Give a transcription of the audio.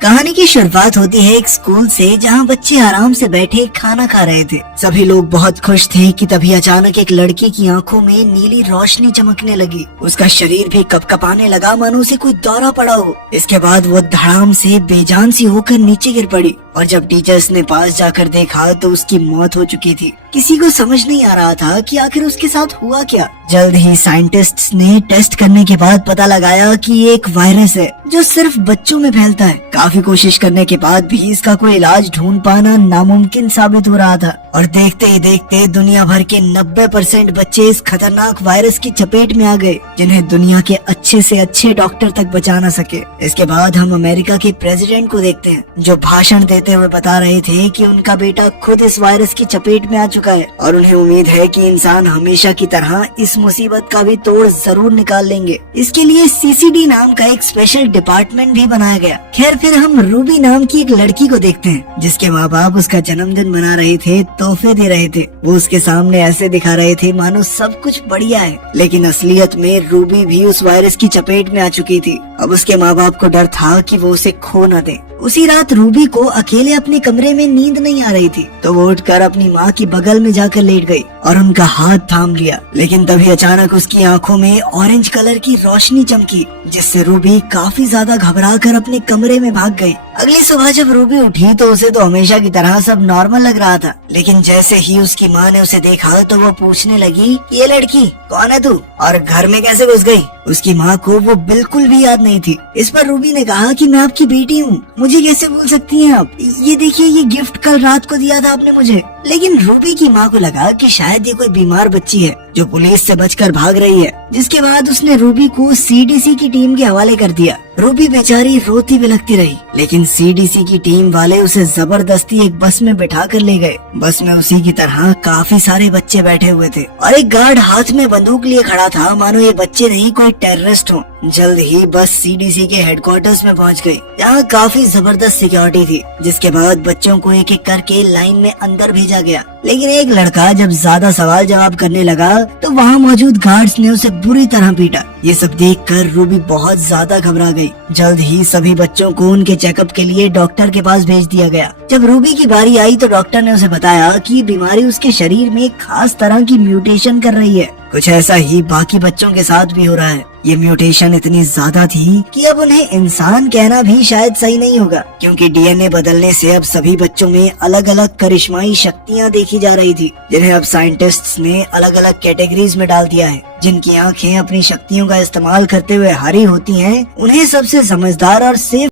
कहानी की शुरुआत होती है एक स्कूल से जहां बच्चे आराम से बैठे खाना खा रहे थे। सभी लोग बहुत खुश थे कि तभी अचानक एक लड़की की आंखों में नीली रोशनी चमकने लगी। उसका शरीर भी कपकपाने लगा मानो उसे कोई दौरा पड़ा हो। इसके बाद वो धड़ाम से बेजान सी होकर नीचे गिर पड़ी और जब टीचर्स ने पास जाकर देखा तो उसकी मौत हो चुकी थी। किसी को समझ नहीं आ रहा था कि आखिर उसके साथ हुआ क्या। जल्द ही साइंटिस्ट्स ने टेस्ट करने के बाद पता लगाया कि ये एक वायरस है जो सिर्फ बच्चों में फैलता है। काफी कोशिश करने के बाद भी इसका कोई इलाज ढूंढ पाना नामुमकिन साबित हो रहा था और देखते ही देखते दुनिया भर के 90% बच्चे इस खतरनाक वायरस की चपेट में आ गए, जिन्हें दुनिया के अच्छे से अच्छे डॉक्टर तक बचा न सके। इसके बाद हम अमेरिका के प्रेसिडेंट को देखते हैं, जो भाषण देते हुए बता रहे थे कि उनका बेटा खुद इस वायरस की चपेट में आ चुका है और उन्हें उम्मीद है कि इंसान हमेशा की तरह इस मुसीबत का भी तोड़ जरूर निकाल लेंगे। इसके लिए सीसीडी नाम का एक स्पेशल डिपार्टमेंट भी बनाया गया। खैर, फिर हम रूबी नाम की एक लड़की को देखते हैं, जिसके माँ बाप उसका जन्मदिन मना रहे थे, तोहफे दे रहे थे। वो उसके सामने ऐसे दिखा रहे थे मानो सब कुछ बढ़िया है, लेकिन असलियत में रूबी भी उस वायरस की चपेट में आ चुकी थी। अब उसके माँ बाप को डर था कि वो उसे खो न दे। उसी रात रूबी को अकेले अपने कमरे में नींद नहीं आ रही थी, तो वो उठकर अपनी माँ की बगल में जाकर लेट गई और उनका हाथ थाम लिया। लेकिन तभी अचानक उसकी आंखों में ऑरेंज कलर की रोशनी चमकी, जिससे रूबी काफी ज्यादा घबराकर अपने कमरे में भाग गई। अगली सुबह जब रूबी उठी तो उसे तो हमेशा की तरह सब नॉर्मल लग रहा था, लेकिन जैसे ही उसकी माँ ने उसे देखा तो वो पूछने लगी, ये लड़की कौन है तू और घर में कैसे घुस गई? उसकी माँ को वो बिल्कुल भी याद नहीं थी। इस पर रूबी ने कहा कि मैं आपकी बेटी हूँ, मुझे कैसे भूल सकती हैं आप? ये देखिए, ये गिफ्ट कल रात को दिया था आपने मुझे। लेकिन रूबी की माँ को लगा कि शायद ये कोई बीमार बच्ची है जो पुलिस से बचकर भाग रही है, जिसके बाद उसने रूबी को सीडीसी की टीम के हवाले कर दिया। रूबी बेचारी रोती बिलखती रही, लेकिन सीडीसी की टीम वाले उसे जबरदस्ती एक बस में बिठा कर ले गए। बस में उसी की तरह काफी सारे बच्चे बैठे हुए थे और एक गार्ड हाथ में बंदूक लिए खड़ा था, मानो ये बच्चे नहीं कोई टेररिस्ट हो। जल्द ही बस सीडीसी के हेडक्वार्टर्स में पहुंच गई, जहां काफी जबरदस्त सिक्योरिटी थी। जिसके बाद बच्चों को एक एक करके लाइन में अंदर भेजा गया। लेकिन एक लड़का जब ज्यादा सवाल जवाब करने लगा तो वहाँ मौजूद गार्ड्स ने उसे बुरी तरह पीटा। ये सब देखकर रूबी बहुत ज्यादा घबरा गई। जल्द ही सभी बच्चों को उनके चेकअप के लिए डॉक्टर के पास भेज दिया गया। जब रूबी की बारी आई तो डॉक्टर ने उसे बताया कि ये बीमारी उसके शरीर में एक खास तरह की म्यूटेशन कर रही है। कुछ ऐसा ही बाकी बच्चों के साथ भी हो रहा है। ये म्यूटेशन इतनी ज्यादा थी कि अब उन्हें इंसान कहना भी शायद सही नहीं होगा, क्योंकि डीएनए बदलने से अब सभी बच्चों में अलग अलग करिश्माई शक्तियाँ देखी जा रही थी, जिन्हें अब साइंटिस्ट्स ने अलग अलग कैटेगरीज में डाल दिया है। जिनकी आंखें अपनी शक्तियों का इस्तेमाल करते हुए हरी होती हैं, उन्हें सबसे समझदार और सेफ